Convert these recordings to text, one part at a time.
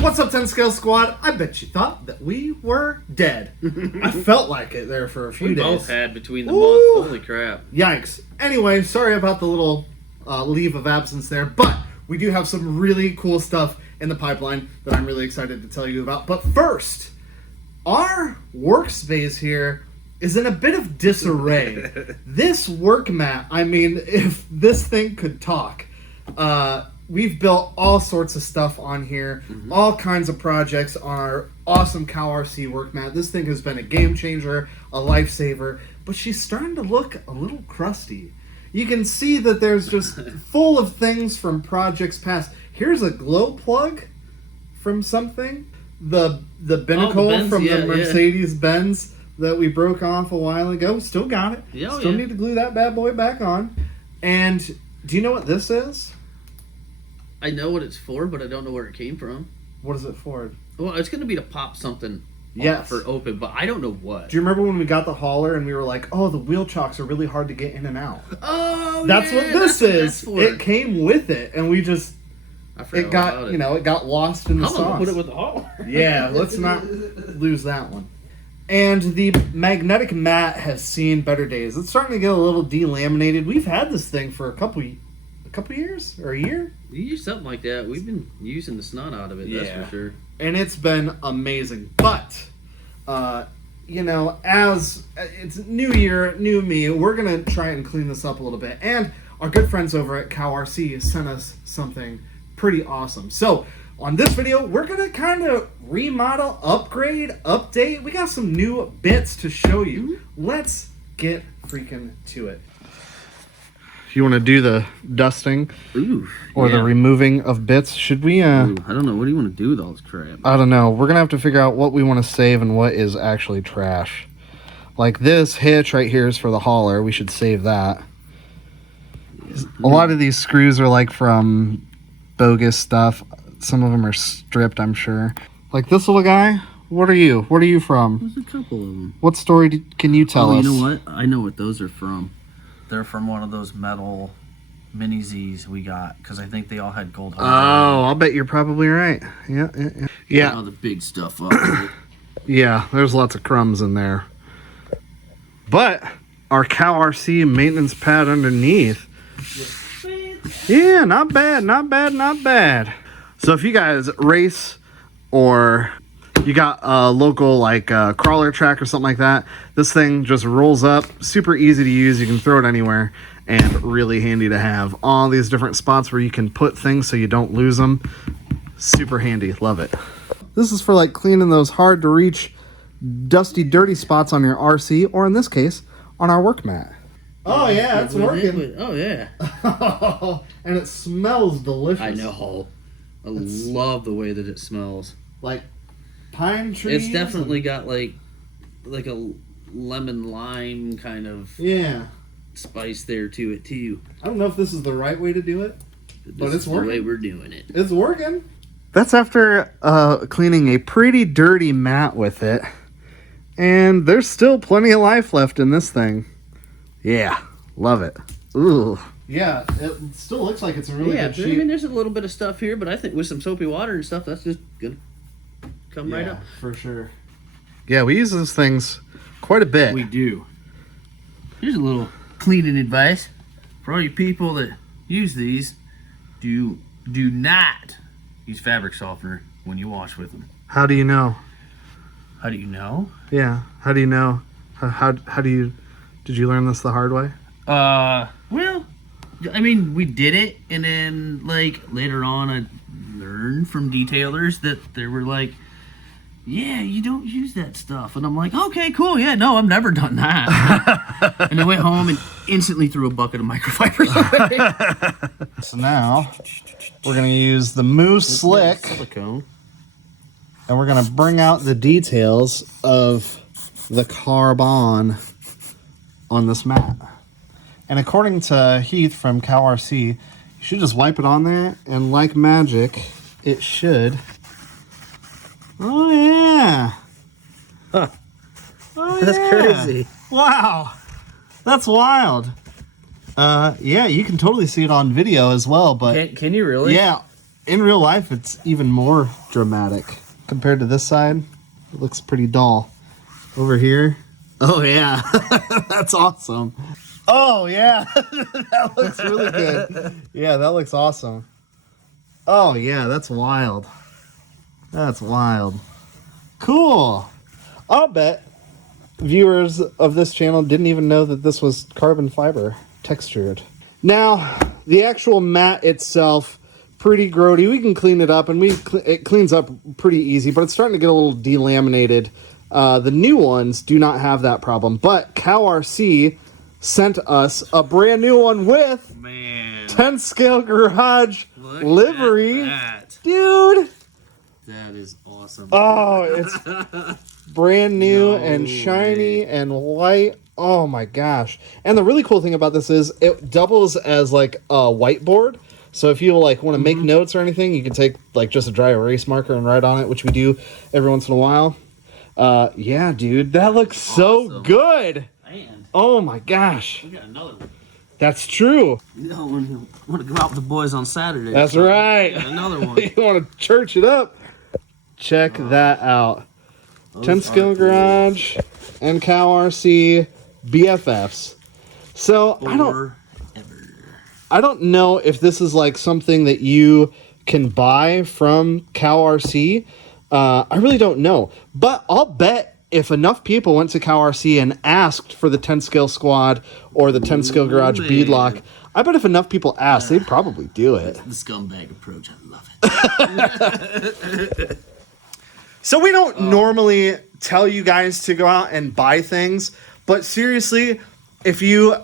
What's up, 10 Scale Squad? I bet you thought that we were dead. I felt like it there for a few days. We both had between the months. Holy crap. Yikes. Anyway, sorry about the little leave of absence there, but we do have some really cool stuff in the pipeline that I'm really excited to tell you about. But first, our workspace here is in a bit of disarray. This work mat, I mean, if this thing could talk, we've built all sorts of stuff on here, all kinds of projects on our awesome Cow RC work mat. This thing has been a game changer, a lifesaver, but she's starting to look a little crusty. You can see that there's just full of things from projects past. Here's a glow plug from something. The binnacle from the Mercedes-Benz that we broke off a while ago. Still got it. Still need to glue that bad boy back on. And do you know what this is? I know what it's for, but I don't know where it came from. What is it for? Well, it's going to be to pop something for open, but I don't know what. Do you remember when we got the hauler and we were like, oh, the wheel chocks are really hard to get in and out? Oh, that's what this is. It came with it, and we just... It got, it got lost in the sauce. I'm going to put it with the hauler. Yeah, let's not lose that one. And the magnetic mat has seen better days. It's starting to get a little delaminated. We've had this thing for a couple years or a year. Something like that. We've been using the snot out of it. That's for sure. And it's been amazing. But as it's new year, new me, we're gonna try and clean this up a little bit. And our good friends over at Cow RC sent us something pretty awesome. So on this video, we're gonna kind of remodel, upgrade, update. We got some new bits to show you. Let's get freaking to it. You want to do the dusting or the removing of bits? Should we? I don't know. What do you want to do with all this crap? I don't know. We're gonna have to figure out what we want to save and what is actually trash. Like this hitch right here is for the hauler. We should save that. A lot of these screws are like from bogus stuff. Some of them are stripped, I'm sure. Like this little guy. What are you? What are you from? There's a couple of them. What story can you tell us? You know what? I know what those are from. They're from one of those metal mini Z's we got, because I think they all had gold hardware. Oh, I'll bet you're probably right. Yeah. All the big stuff up. Yeah, there's lots of crumbs in there. But our Cow RC maintenance pad underneath. Yeah, not bad, not bad, not bad. So if you guys race or you got a local crawler track or something like that, this thing just rolls up, super easy to use. You can throw it anywhere and really handy to have. All these different spots where you can put things so you don't lose them. Super handy, love it. This is for cleaning those hard to reach dusty, dirty spots on your RC, or in this case, on our work mat. Oh yeah, it's working. Oh yeah. And it smells delicious. I know. I love the way that it smells. Like pine trees. It's definitely got like a lemon lime kind of spice there to it too. I don't know if this is the right way to do it, but it's working. The way we're doing it. It's working. That's after cleaning a pretty dirty mat with it, and there's still plenty of life left in this thing. Yeah, love it. Ooh. Yeah, it still looks like it's a really good sheet. I mean, there's a little bit of stuff here, but I think with some soapy water and stuff, that's just gonna come right up. For sure. Yeah, we use those things quite a bit. We do. Here's a little cleaning advice for all you people that use these. Do not use fabric softener when you wash with them. How do you know? How do you know? Yeah, how do you know? How do you... Did you learn this the hard way? Well, I mean, we did it, and then, later on, I learned from detailers that they were like, yeah, you don't use that stuff. And I'm like, okay, cool, yeah, no, I've never done that. And I went home and instantly threw a bucket of microfibers away. So now, we're going to use the Mousse Slick. Silicone. And we're going to bring out the details of the carbon on this mat. And according to Heath from Cow RC, you should just wipe it on there, and like magic, it should. Oh yeah. Huh. Oh, that's crazy. Wow. That's wild. Yeah, you can totally see it on video as well, but can you really? Yeah. in real life, it's even more dramatic compared to this side. It looks pretty dull. Over here. Oh, yeah. That's awesome. Oh, yeah. That looks really good. Yeah, that looks awesome. Oh, yeah, that's wild. That's wild. Cool. I'll bet viewers of this channel didn't even know that this was carbon fiber textured. Now, the actual mat itself, pretty grody. We can clean it up, and it cleans up pretty easy, but it's starting to get a little delaminated. The new ones do not have that problem, but CowRC sent us a brand new one with 10 scale garage livery. Dude, that is awesome. Oh, it's brand new and shiny and white. Oh my gosh. And the really cool thing about this is it doubles as like a whiteboard. So if you like want to make notes or anything, you can take like just a dry erase marker and write on it, which we do every once in a while. Yeah, dude, that looks so good. And oh my gosh. we got another one. That's true. You know, when you want to go out with the boys on Saturday. That's right. Another one. You want to church it up. Check that out. 10 Skill Garage and CowRC BFFs. So I don't know if this is like something that you can buy from CowRC. I really don't know. But I'll bet if enough people went to CowRC and asked for the 10 Skill Squad or the 10 Skill Garage beadlock, I bet if enough people asked, they'd probably do it. The scumbag approach, I love it. So we don't normally tell you guys to go out and buy things, but seriously, if you're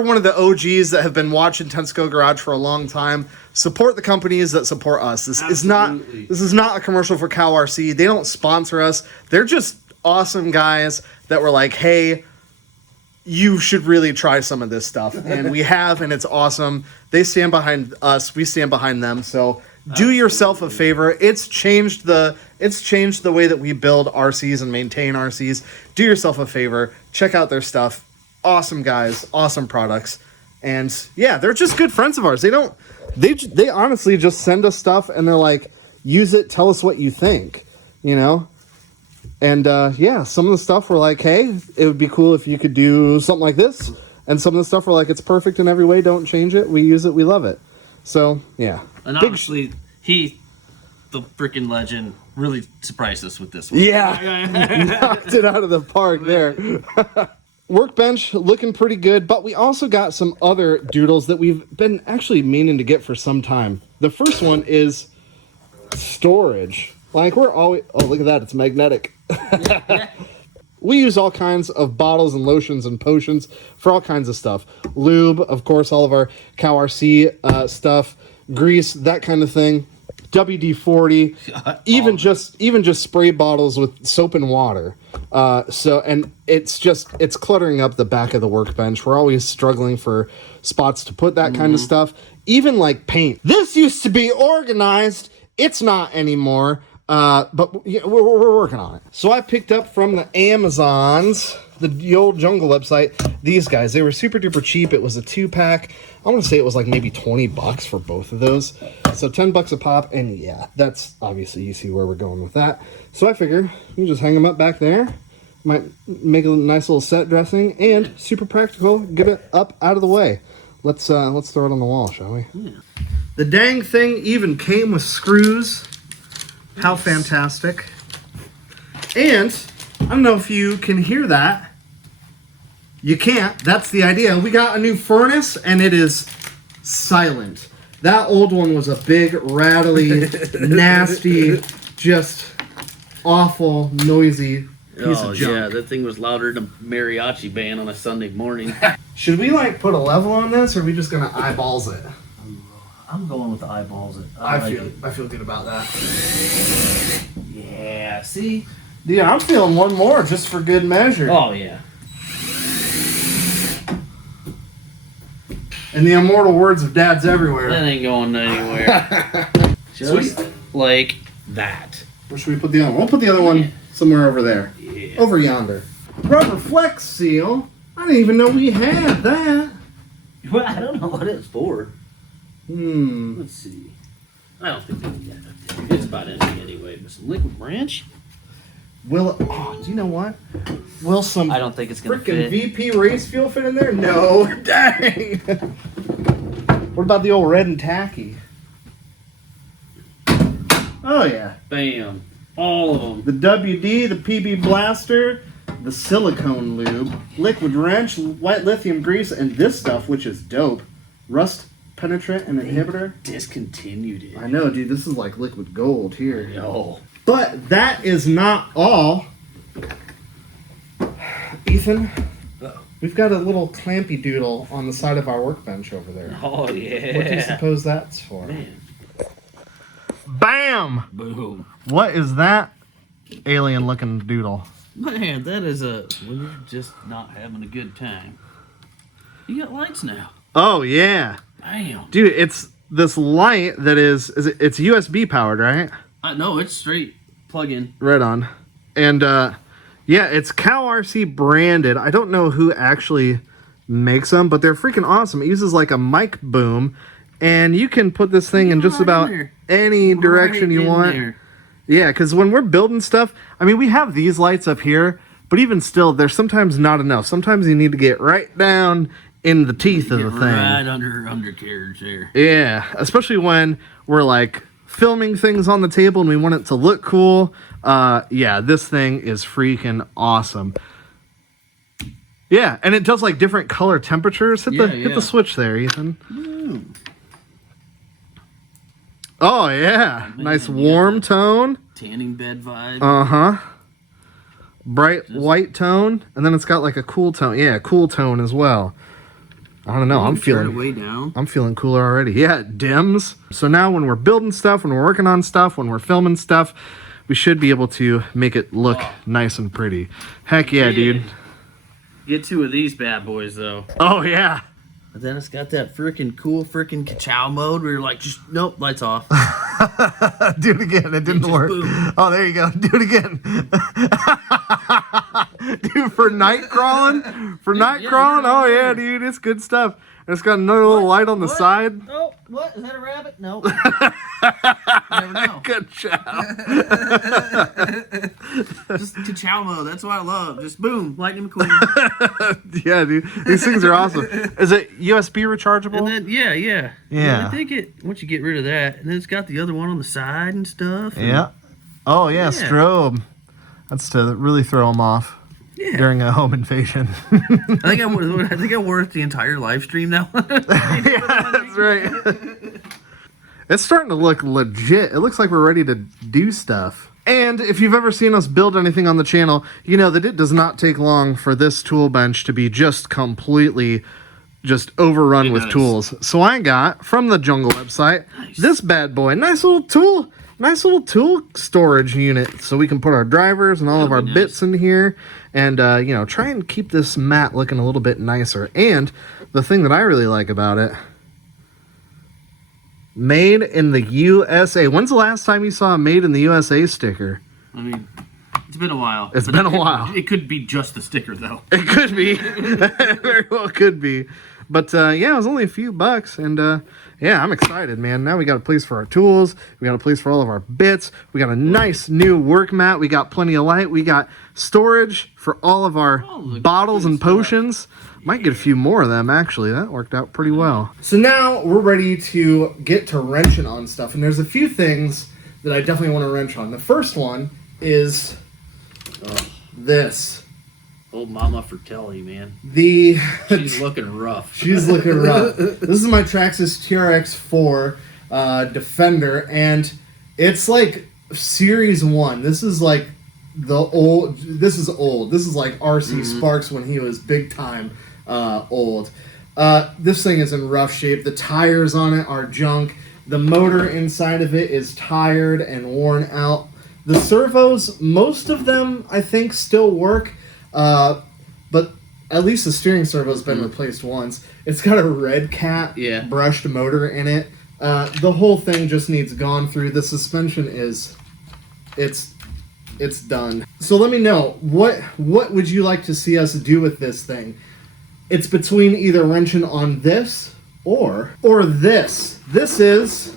one of the OGs that have been watching 10 Skill Garage for a long time, support the companies that support us. This is not a commercial for CowRC. They don't sponsor us. They're just awesome guys that were like, hey, you should really try some of this stuff. And we have, and it's awesome. They stand behind us. We stand behind them. So do yourself a favor. It's changed the way that we build RCs and maintain RCs. Do yourself a favor. Check out their stuff. Awesome guys, awesome products. And yeah, they're just good friends of ours. They honestly just send us stuff and they're like, use it, tell us what you think, you know? And yeah, some of the stuff we're like, hey, it would be cool if you could do something like this. And some of the stuff we're like, it's perfect in every way, don't change it. We use it, we love it. So yeah. And obviously, the freaking legend, really surprised us with this one. Yeah, knocked it out of the park there. Workbench looking pretty good, but we also got some other doodles that we've been actually meaning to get for some time. The first one is storage. Like we're always, oh look at that, it's magnetic. We use all kinds of bottles and lotions and potions for all kinds of stuff. Lube, of course, all of our CowRC stuff, grease, that kind of thing. WD-40, even just spray bottles with soap and water. And it's cluttering up the back of the workbench. We're always struggling for spots to put that kind of stuff. Even like paint. This used to be organized. It's not anymore. But yeah, we're working on it. So I picked up from the Amazons, the old Jungle website, these guys. They were super duper cheap. It was a 2-pack. I want to say it was like maybe $20 for both of those. So $10 a pop. And yeah, that's obviously, you see where we're going with that. So I figure we can just hang them up back there. Might make a nice little set dressing and super practical. Get it up out of the way. Let's throw it on the wall, shall we? Yeah. The dang thing even came with screws. How fantastic. And I don't know if you can hear that. You can't. That's the idea. We got a new furnace and it is silent. That old one was a big, rattly, nasty, just awful, noisy piece of junk. Yeah, that thing was louder than a mariachi band on a Sunday morning. Should we like put a level on this or are we just going to eyeballs it? I'm going with the eyeballs. I feel good about that. Yeah, see? Yeah, I'm feeling one more just for good measure. Oh, yeah. In the immortal words of Dads Everywhere. That ain't going anywhere. Just like that. Where should we put the other one? We'll put the other one somewhere over there. Yeah. Over yonder. Rubber Flex Seal? I didn't even know we had that. Well, I don't know what it's for. Let's see. I don't think they can get it up there. It's about empty anyway, but some liquid branch? Will do you know what? Will some I don't think it's gonna frickin' fit. VP race fuel fit in there? No. Dang. What about the old red and tacky? Oh yeah. Bam. All of them. The WD, the PB Blaster, the silicone lube, liquid wrench, white lithium grease, and this stuff, which is dope. Rust penetrant and inhibitor. Discontinued it. I know, dude. This is like liquid gold here. Yo. But that is not all. Ethan, we've got a little clampy doodle on the side of our workbench over there. Oh, yeah. What do you suppose that's for? Man. Bam! Boom. What is that alien looking doodle? Man, that is a... when you're just not having a good time. You got lights now. Oh, yeah. Bam. Dude, it's this light that it's USB powered, right? No, it's straight plug-in. Right on. And, yeah, it's Cow RC branded. I don't know who actually makes them, but they're freaking awesome. It uses like a mic boom, and you can put this thing in just about any direction you want. There. Yeah, because when we're building stuff, I mean, we have these lights up here, but even still, there's sometimes not enough. Sometimes you need to get right down in the teeth of the thing. Right under undercarriage there. Yeah, especially when we're like filming things on the table and we want it to look cool. Yeah, this thing is freaking awesome. Yeah, and it does like different color temperatures. Hit the switch there, Ethan. Mm. Oh yeah, Man, nice warm tone. Tanning bed vibe. Uh-huh. Bright white tone, and then it's got like a cool tone. Yeah, cool tone as well. I don't know. I'm Turn it way down. I'm feeling cooler already. Yeah, it dims. So now when we're building stuff, when we're working on stuff, when we're filming stuff, we should be able to make it look nice and pretty. Heck yeah, dude. Get two of these bad boys though. Oh yeah. But then it's got that freaking cool freaking ka-chow mode where you're like, just nope, lights off. Do it again. It didn't work. Boom. Oh, there you go. Do it again. Dude, for night crawling? For night crawling? Oh, yeah, dude. It's good stuff. And it's got another little light on the side. Oh, what? Is that a rabbit? No. Never know. Good job. Just ka-chow mode. That's what I love. Just boom, Lightning McQueen. Yeah, dude. These things are awesome. Is it USB rechargeable? And then, yeah. Yeah. I think once you get rid of that, and then it's got the other one on the side and stuff. And Yeah. Oh, yeah, strobe. That's to really throw them off during a home invasion. I think I worked the entire live stream now. Yeah, that's right. It's starting to look legit. It looks like we're ready to do stuff. And if you've ever seen us build anything on the channel, you know that it does not take long for this tool bench to be just completely just overrun with tools. So I got, from the Jungle website, this bad boy. Nice little tool storage unit, so we can put our drivers and all of our bits in here, and you know, try and keep this mat looking a little bit nicer. And the thing that I really like about it, made in the USA. When's the last time you saw a made in the USA sticker? I mean, it's been a while. It's been a while. It could be just the sticker though. It could be. It very well could be. But yeah, it was only a few bucks, and yeah, I'm excited, man. Now we got a place for our tools. We got a place for all of our bits. We got a nice new work mat. We got plenty of light. We got storage for all of our bottles and potions. Might get a few more of them, actually. That worked out pretty well. So now we're ready to get to wrenching on stuff, and there's a few things that I definitely want to wrench on. The first one is this. Old Mama Fratelli, man. She's looking rough. She's looking rough. This is my Traxxas TRX4 Defender, and it's like Series 1. This is like old. This is like RC Sparks when he was big time old. This thing is in rough shape. The tires on it are junk. The motor inside of it is tired and worn out. The servos, most of them, I think, still work. But at least the steering servo's been replaced once. It's got a red cat brushed motor in it. The whole thing just needs gone through. The suspension it's done. So let me know, what would you like to see us do with this thing? It's between either wrenching on this or this. This is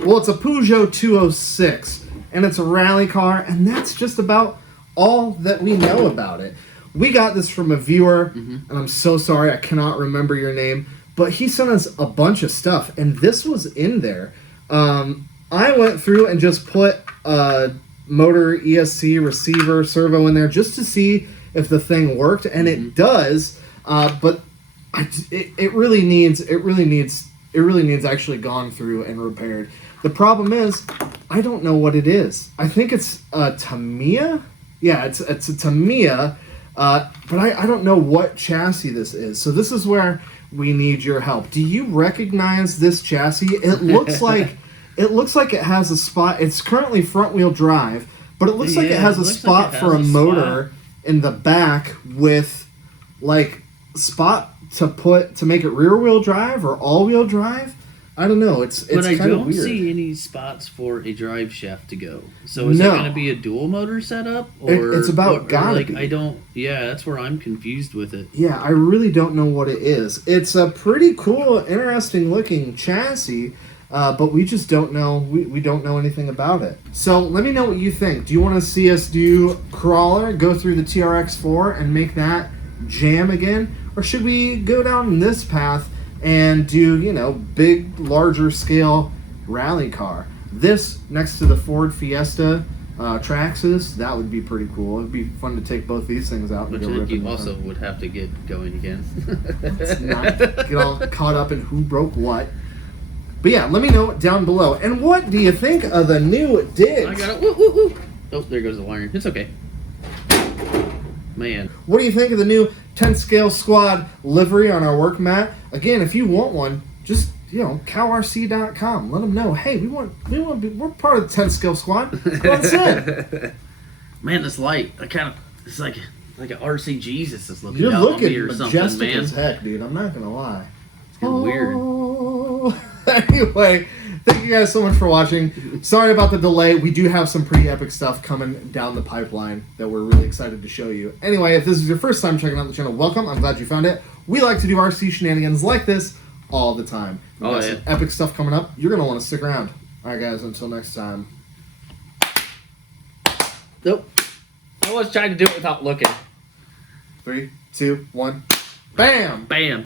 Well, it's a Peugeot 206, and it's a rally car, and that's just about all that we know about it. We got this from a viewer, and I'm so sorry I cannot remember your name, but he sent us a bunch of stuff, and this was in there. I went through and just put a motor, ESC, receiver, servo in there just to see if the thing worked, and it does. But it really needs actually gone through and repaired. The problem is, I don't know what it is. I think it's a Tamiya. Yeah, it's a Tamiya, but I don't know what chassis this is. So this is where we need your help. Do you recognize this chassis? It looks like it has a spot. It's currently front wheel drive, but it looks like it has a spot for a motor in the back with like spot to make it rear wheel drive or all wheel drive. I don't know. It's kind of weird. But I don't see any spots for a drive shaft to go. So is it going to be a dual motor setup? Or it's about gotta be. I don't. Yeah, that's where I'm confused with it. Yeah, I really don't know what it is. It's a pretty cool, interesting looking chassis, but we just don't know. We don't know anything about it. So let me know what you think. Do you want to see us do crawler, go through the TRX4 and make that jam again, or should we go down this path and do, big, larger scale rally car? This next to the Ford Fiesta Traxxas, that would be pretty cool. It'd be fun to take both these things out. But you also would have to get going again. Let's not get all caught up in who broke what. But yeah, let me know down below. And what do you think of the new digs? I got it. Woo, woo, woo. Oh, there goes the wiring. It's okay. Man. What do you think of the new 10 scale squad livery on our work mat? Again, if you want one, just cowrc.com. Let them know, hey, we're part of the 10 scale squad. Put us in. Man, this light, it's like an RC Jesus is looking You're down looking on me or something, majestic man. as heck, dude. I'm not gonna lie. It's kind of weird. Anyway, thank you guys so much for watching. Sorry about the delay. We do have some pretty epic stuff coming down the pipeline that we're really excited to show you. Anyway, if this is your first time checking out the channel, welcome. I'm glad you found it. We like to do RC shenanigans like this all the time. We got some epic stuff coming up. You're going to want to stick around. All right, guys, until next time. Nope. I was trying to do it without looking. 3, 2, 1. Bam! Bam.